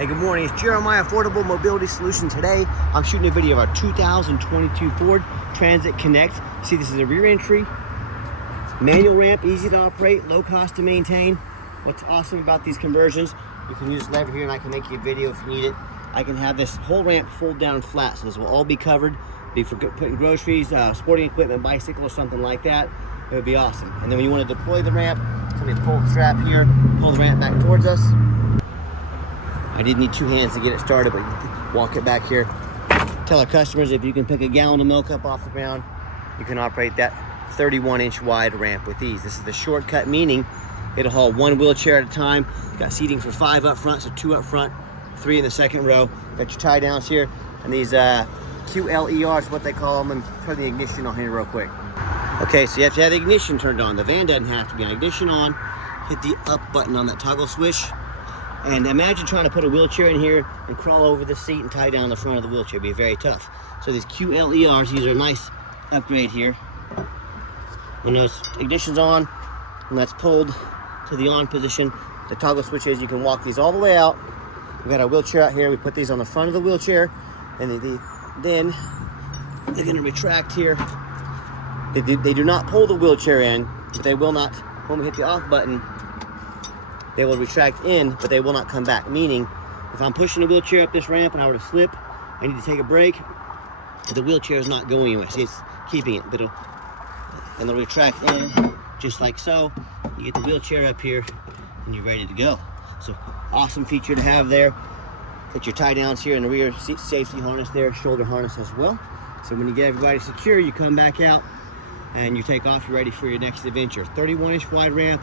Hey, good morning. It's Jeremiah Affordable Mobility Solution. Today, I'm shooting a video of our 2022 Ford Transit Connect. See, this is a rear entry, manual ramp, easy to operate, low cost to maintain. What's awesome about these conversions, you can use this lever here and I can make you a video if you need it. I can have this whole ramp fold down flat, so this will all be covered. Be for putting groceries, sporting equipment, bicycle, or something like that. It would be awesome. And then when you want to deploy the ramp, so we pull the strap here, pull the ramp back towards us. I did need two hands to get it started, but you can walk it back here. Tell our customers if you can pick a gallon of milk up off the ground, you can operate that 31-inch wide ramp with ease. This is the shortcut, meaning it'll haul one wheelchair at a time. You've got seating for 5 up front, so 2 up front, 3 in the second row. Got your tie downs here, and these QLER is what they call them. And turn the ignition on here real quick. Okay, so you have to have the ignition turned on. The van doesn't have to be on. Ignition on, hit the up button on that toggle switch. And imagine trying to put a wheelchair in here and crawl over the seat and tie down the front of the wheelchair. It'd be very tough. So these QLERs, these are a nice upgrade here. When those ignition's on, and that's pulled to the on position, the toggle switch is, you can walk these all the way out. We've got our wheelchair out here. We put these on the front of the wheelchair, and then they're gonna retract here. They do not pull the wheelchair in, but they will not, when we hit the off button, they will retract in, but they will not come back. Meaning, if I'm pushing a wheelchair up this ramp and I were to slip, I need to take a break, the wheelchair is not going anywhere. See, it's keeping it, but and they'll retract in, just like so. You get the wheelchair up here, and you're ready to go. So, awesome feature to have there. Put your tie downs here in the rear seat safety harness there, shoulder harness as well. So when you get everybody secure, you come back out, and you take off, you're ready for your next adventure. 31-inch wide ramp,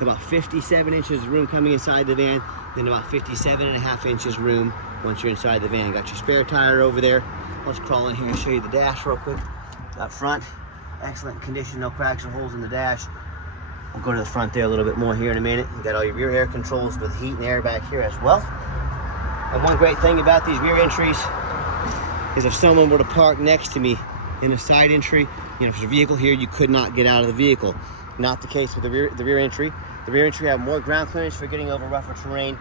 about 57 inches of room coming inside the van, then about 57.5 inches room once you're inside the van. Got your spare tire over there. Let's crawl in here and show you the dash real quick. Up front, excellent condition, no cracks or holes in the dash. We'll go to the front there a little bit more here in a minute. You got all your rear air controls with heat and air back here as well. And one great thing about these rear entries is if someone were to park next to me in a side entry, you know, if there's a vehicle here, you could not get out of the vehicle. Not the case with the rear entry. The rear entry have more ground clearance for getting over rougher terrain,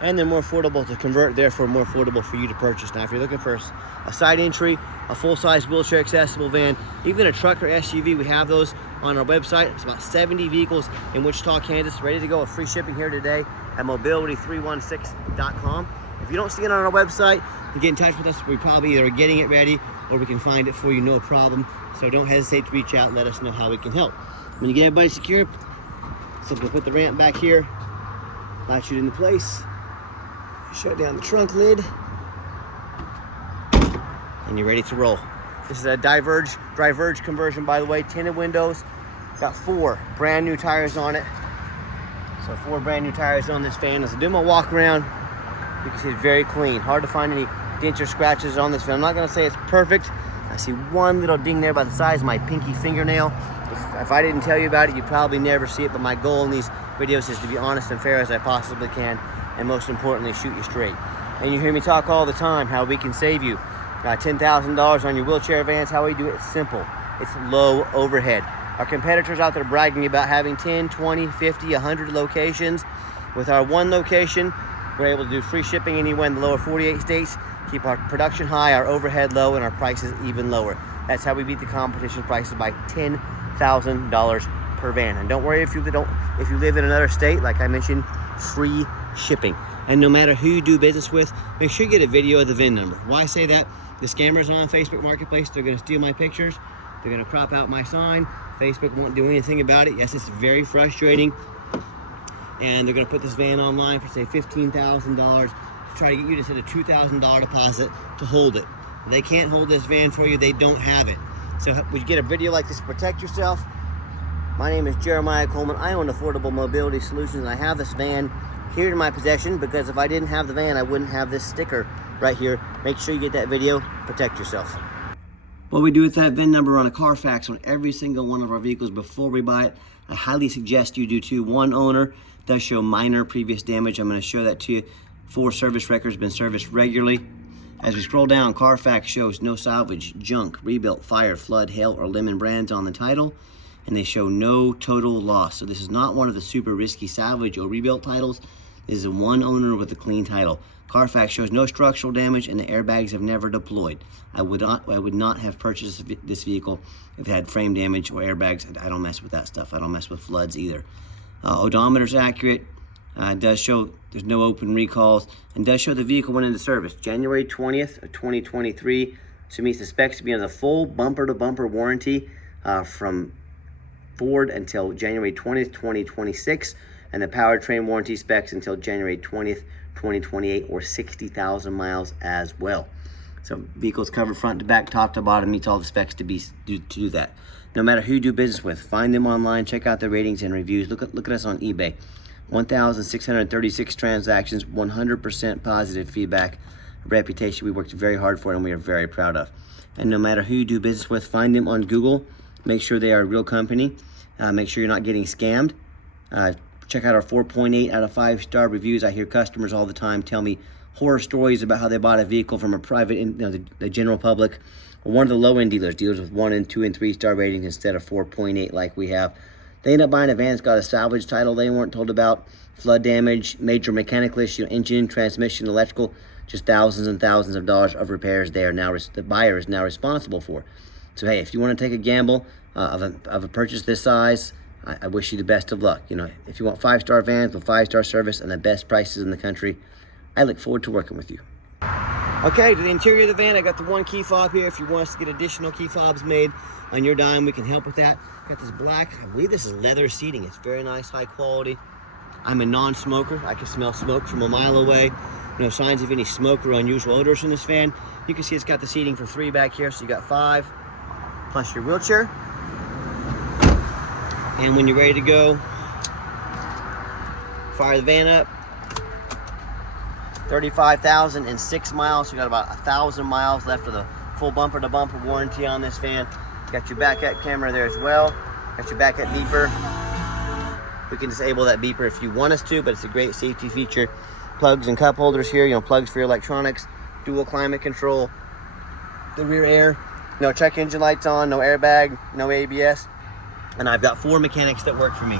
and they're more affordable to convert, therefore more affordable for you to purchase. Now, if you're looking for a side entry, a full-size wheelchair accessible van, even a truck or SUV, we have those on our website. It's about 70 vehicles in Wichita, Kansas, ready to go with free shipping here today at mobility316.com. If you don't see it on our website, you get in touch with us. We're probably either getting it ready or we can find it for you, no problem. So don't hesitate to reach out and let us know how we can help. When you get everybody secure, simply put the ramp back here, latch it into place, shut down the trunk lid, and you're ready to roll. This is a diverge conversion, by the way, tinted windows, got 4 brand new tires on it. So 4 brand new tires on this van. As I do my walk around, you can see it's very clean. Hard to find any dents or scratches on this van. I'm not gonna say it's perfect. I see one little ding there by the size of my pinky fingernail. If I didn't tell you about it, you'd probably never see it, but my goal in these videos is to be honest and fair as I possibly can, and most importantly, shoot you straight. And you hear me talk all the time how we can save you $10,000 on your wheelchair vans. How we do it, it's simple. It's low overhead. Our competitors out there bragging about having 10, 20, 50, 100 locations. With our one location, we're able to do free shipping anywhere in the lower 48 states, keep our production high, our overhead low, and our prices even lower. That's how we beat the competition prices by $10,000 per van. And don't worry if you live in another state, like I mentioned, free shipping. And no matter who you do business with, make sure you get a video of the VIN number. Why I say that? The scammers on Facebook Marketplace, they're gonna steal my pictures, they're gonna crop out my sign. Facebook won't do anything about it. Yes, it's very frustrating. And they're gonna put this van online for say $15,000 to try to get you to send a $2,000 deposit to hold it. If they can't hold this van for you, they don't have it. So would you get a video like this to protect yourself? My name is Jeremiah Coleman. I own Affordable Mobility Solutions, and I have this van here in my possession because if I didn't have the van, I wouldn't have this sticker right here. Make sure you get that video, protect yourself. What we do with that VIN number on a Carfax on every single one of our vehicles before we buy it, I highly suggest you do too. One owner does show minor previous damage. I'm going to show that to you. 4 service records, been serviced regularly. As we scroll down, Carfax shows no salvage, junk, rebuilt, fire, flood, hail, or lemon brands on the title, and they show no total loss. So this is not one of the super risky salvage or rebuilt titles. This is one owner with a clean title. Carfax shows no structural damage and the airbags have never deployed. I would not have purchased this vehicle if it had frame damage or airbags. I don't mess with that stuff. I don't mess with floods either. Odometer's accurate. Does show there's no open recalls, and does show the vehicle went into service January 20th of 2023. So it meets the specs to be on the full bumper-to-bumper warranty from Ford until January 20th, 2026, and the powertrain warranty specs until January 20th, 2028, or 60,000 miles as well. So vehicles covered front to back, top to bottom, meets all the specs to do that. No matter who you do business with, find them online, check out their ratings and reviews. Look at us on eBay. 1,636 transactions, 100% positive feedback, a reputation we worked very hard for and we are very proud of. And no matter who you do business with, find them on Google. Make sure they are a real company. Make sure you're not getting scammed. Check out our 4.8 out of 5-star reviews. I hear customers all the time tell me horror stories about how they bought a vehicle from a private, the general public, or one of the low-end dealers with 1 and 2 and 3-star ratings instead of 4.8 like we have. They end up buying a van that's got a salvage title they weren't told about, flood damage, major mechanical issue, engine, transmission, electrical, just thousands and thousands of dollars of repairs the buyer is now responsible for. So hey, if you want to take a gamble of a purchase this size, I wish you the best of luck. If you want 5-star vans with 5-star service and the best prices in the country, I look forward to working with you. Okay, to the interior of the van, I got the one key fob here. If you want us to get additional key fobs made on your dime, we can help with that. Got this black, I believe this is leather seating. It's very nice, high quality. I'm a non-smoker. I can smell smoke from a mile away. No signs of any smoke or unusual odors in this van. You can see it's got the seating for 3 back here, so you got 5, plus your wheelchair. And when you're ready to go, fire the van up. 35,006 miles, so you got about 1,000 miles left of the full bumper-to-bumper warranty on this van. Got your backup camera there as well. Got your backup beeper. We can disable that beeper if you want us to, but it's a great safety feature. Plugs and cup holders here, plugs for your electronics, dual climate control, the rear air, no check engine lights on, no airbag, no ABS. And I've got 4 mechanics that work for me.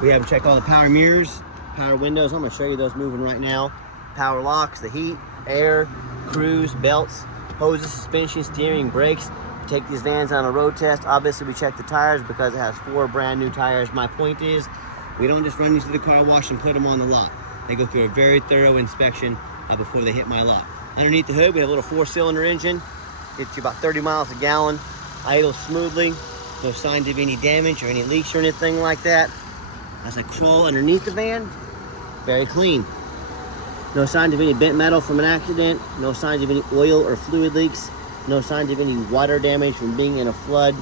We have them check all the power mirrors, power windows. I'm gonna show you those moving right now. Power locks, the heat, air, cruise, belts, hoses, suspension, steering, brakes. We take these vans on a road test. Obviously we check the tires because it has 4 brand new tires. My point is, we don't just run these to the car wash and put them on the lot. They go through a very thorough inspection before they hit my lot. Underneath the hood, we have a little 4-cylinder engine. Gets you about 30 miles a gallon, idles smoothly. No signs of any damage or any leaks or anything like that. As I crawl underneath the van, very clean. No signs of any bent metal from an accident. No signs of any oil or fluid leaks. No signs of any water damage from being in a flood.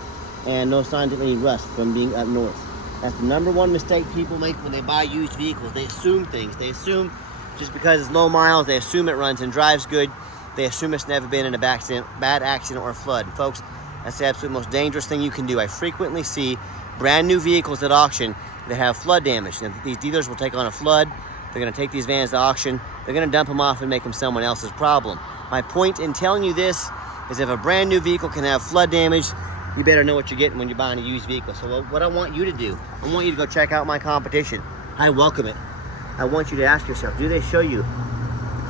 And no signs of any rust from being up north. That's the #1 mistake people make when they buy used vehicles. They assume things. They assume just because it's low miles, they assume it runs and drives good. They assume it's never been in a bad accident or flood. Folks, that's the absolute most dangerous thing you can do. I frequently see brand new vehicles at auction that have flood damage. Now, these dealers will take on a flood. They're gonna take these vans to auction. They're gonna dump them off and make them someone else's problem. My point in telling you this is if a brand new vehicle can have flood damage, you better know what you're getting when you're buying a used vehicle. So what I want you to do, I want you to go check out my competition. I welcome it. I want you to ask yourself, do they show you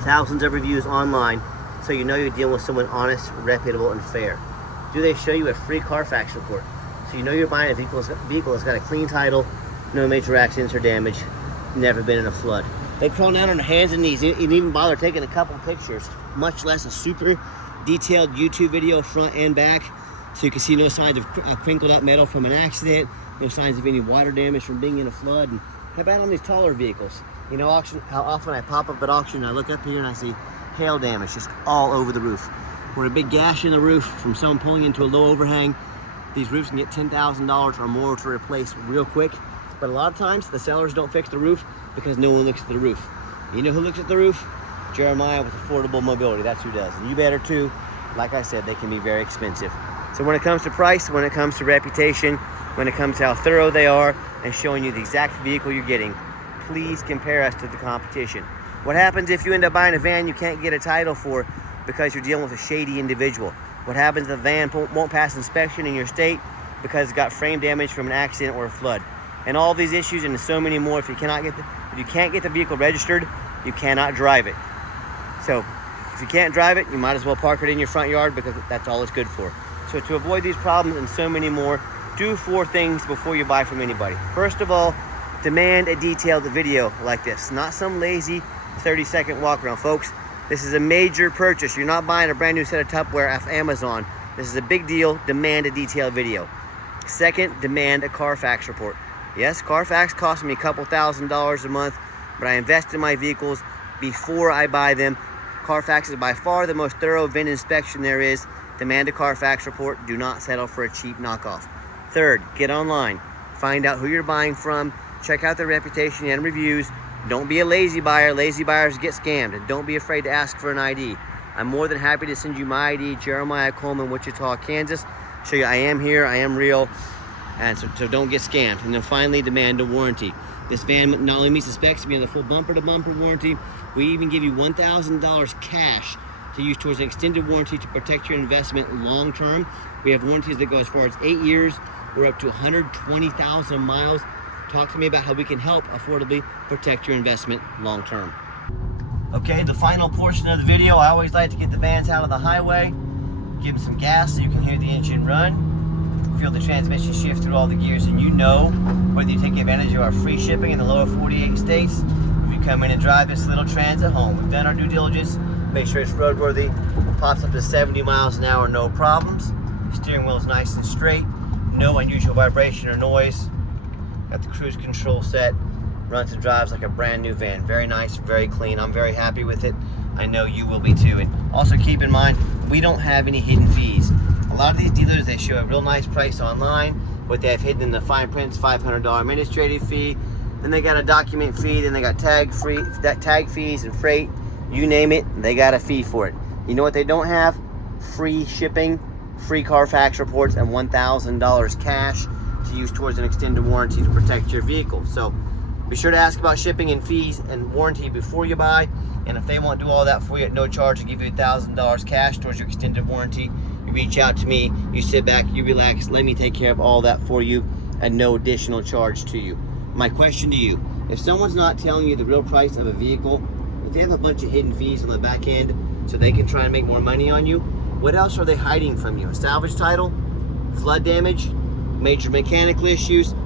thousands of reviews online so you know you're dealing with someone honest, reputable, and fair? Do they show you a free Carfax report so you know you're buying a vehicle that's got a clean title, no major accidents or damage, never been in a flood? They crawl down on their hands and knees and even bother taking a couple pictures, much less a super detailed YouTube video front and back, so you can see no signs of crinkled up metal from an accident, no signs of any water damage from being in a flood. And how about on these taller vehicles? Auction, how often I pop up at auction and I look up here and I see hail damage just all over the roof, or a big gash in the roof from someone pulling into a low overhang. These roofs can get $10,000 or more to replace real quick, but a lot of times the sellers don't fix the roof because no one looks at the roof. You know who looks at the roof? Jeremiah with Affordable Mobility. That's who does. And you better too. Like I said, they can be very expensive. So when it comes to price, when it comes to reputation, when it comes to how thorough they are and showing you the exact vehicle you're getting, please compare us to the competition. What happens if you end up buying a van you can't get a title for because you're dealing with a shady individual? What happens if the van won't pass inspection in your state because it's got frame damage from an accident or a flood? And all these issues and so many more, if you cannot get If you can't get the vehicle registered, you cannot drive it. So if you can't drive it, you might as well park it in your front yard, because that's all it's good for. So to avoid these problems and so many more, do 4 things before you buy from anybody. First of all, demand a detailed video like this, not some lazy 30-second walk around, folks. This is a major purchase. You're not buying a brand new set of Tupperware off Amazon. This is a big deal. Demand a detailed video. Second, demand a Carfax report. Yes, Carfax costs me a couple $1,000s a month, but I invest in my vehicles before I buy them. Carfax is by far the most thorough VIN inspection there is. Demand a Carfax report. Do not settle for a cheap knockoff. Third, get online. Find out who you're buying from. Check out their reputation and reviews. Don't be a lazy buyer. Lazy buyers get scammed. And don't be afraid to ask for an ID. I'm more than happy to send you my ID, Jeremiah Coleman, Wichita, Kansas. Show you I am here, I am real. And so don't get scammed. And then finally, demand a warranty. This van not only meets the specs to be on the full bumper-to-bumper warranty, we even give you $1,000 cash to use towards an extended warranty to protect your investment long-term. We have warranties that go as far as 8 years. We're up to 120,000 miles. Talk to me about how we can help affordably protect your investment long-term. Okay, the final portion of the video, I always like to get the vans out of the highway, give them some gas so you can hear the engine run, feel the transmission shift through all the gears, and you know whether you take advantage of our free shipping in the lower 48 states, if you come in and drive this little Transit home. We've done our due diligence, make sure it's roadworthy, pops up to 70 miles an hour, no problems. Steering wheel is nice and straight, no unusual vibration or noise. Got the cruise control set, runs and drives like a brand new van. Very nice, very clean. I'm very happy with it. I know you will be too. And also keep in mind, we don't have any hidden fees. A lot of these dealers, they show a real nice price online. What they have hidden in the fine print is $500 administrative fee. Then they got a document fee. Then they got tag fees and freight. You name it, they got a fee for it. You know what they don't have? Free shipping, free Carfax reports, and $1,000 cash to use towards an extended warranty to protect your vehicle. So be sure to ask about shipping and fees and warranty before you buy. And if they won't do all that for you at no charge, to give you $1,000 cash towards your extended warranty, you reach out to me, you sit back, you relax, let me take care of all that for you at no additional charge to you. My question to you, if someone's not telling you the real price of a vehicle, if they have a bunch of hidden fees on the back end so they can try and make more money on you, what else are they hiding from you? A salvage title, flood damage, major mechanical issues?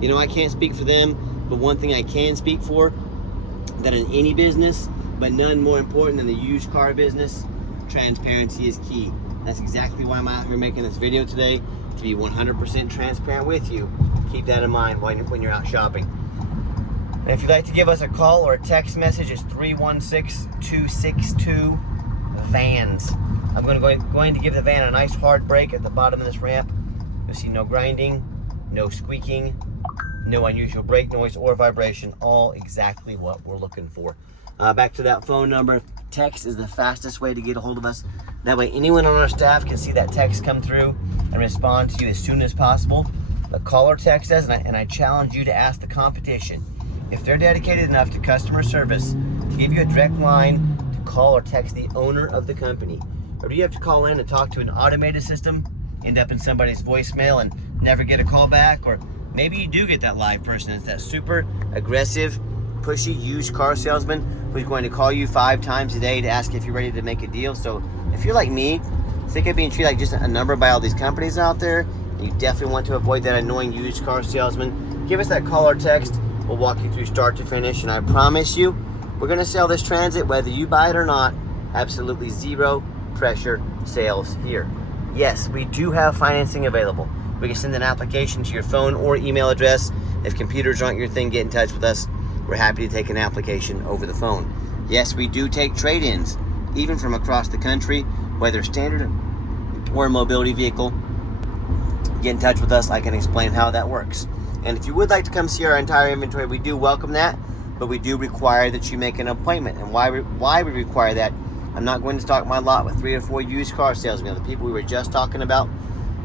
You know, I can't speak for them, but one thing I can speak for, that in any business, but none more important than the used car business, transparency is key. That's exactly why I'm out here making this video today, to be 100% transparent with you. Keep that in mind when you're out shopping. And if you'd like to give us a call or a text message, it's 316-262-VANS. I'm going to give the van a nice hard brake at the bottom of this ramp. You'll see no grinding, no squeaking, no unusual brake noise or vibration, all exactly what we're looking for. Back to that phone number, text is the fastest way to get a hold of us. That way anyone on our staff can see that text come through and respond to you as soon as possible. But call or text us, and I challenge you to ask the competition, if they're dedicated enough to customer service, to give you a direct line to call or text the owner of the company. Or do you have to call in and talk to an automated system, end up in somebody's voicemail and never get a call back? Or maybe you do get that live person. It's that super aggressive, pushy used car salesman who's going to call you 5 times a day to ask if you're ready to make a deal. So if you're like me, sick of being treated like just a number by all these companies out there, you definitely want to avoid that annoying used car salesman, give us that call or text. We'll walk you through start to finish, and I promise you, we're going to sell this Transit whether you buy it or not. Absolutely zero pressure sales here. Yes, we do have financing available. We can send an application to your phone or email address. If computers aren't your thing, get in touch with us. We're happy to take an application over the phone. Yes, we do take trade-ins, even from across the country, whether standard or a mobility vehicle. Get in touch with us. I can explain how that works. And if you would like to come see our entire inventory, we do welcome that, but we do require that you make an appointment. And why we require that, I'm not going to stock my lot with 3 or 4 used car salesmen, the people we were just talking about,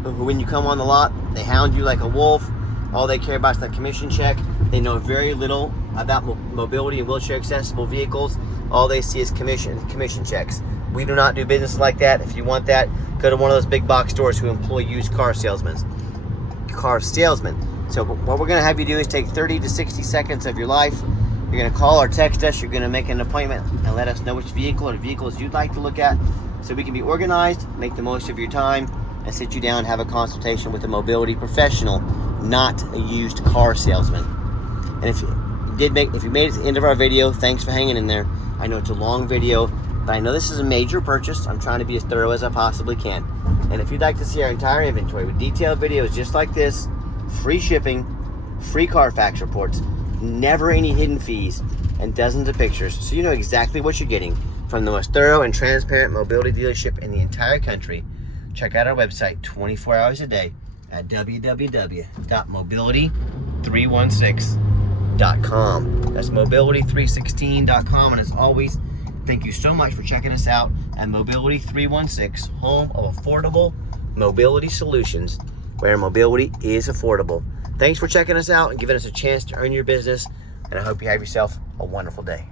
who when you come on the lot, they hound you like a wolf. All they care about is that commission check. They know very little about mobility and wheelchair accessible vehicles. All they see is commission checks. We do not do business like that. If you want that, go to one of those big box stores who employ used car salesmen. So what we're going to have you do is take 30 to 60 seconds of your life, You're gonna call or text us. You're gonna make an appointment and let us know which vehicle or vehicles you'd like to look at so we can be organized, make the most of your time, and sit you down and have a consultation with a mobility professional, not a used car salesman. And if you made it to the end of our video, thanks for hanging in there. I know it's a long video, but I know this is a major purchase. I'm trying to be as thorough as I possibly can. And if you'd like to see our entire inventory with detailed videos just like this, free shipping, free Carfax reports, never any hidden fees, and dozens of pictures, so you know exactly what you're getting from the most thorough and transparent mobility dealership in the entire country, check out our website 24 hours a day at www.mobility316.com. That's mobility316.com. And as always, thank you so much for checking us out at Mobility 316, home of affordable mobility solutions, where mobility is affordable. Thanks for checking us out and giving us a chance to earn your business, and I hope you have yourself a wonderful day.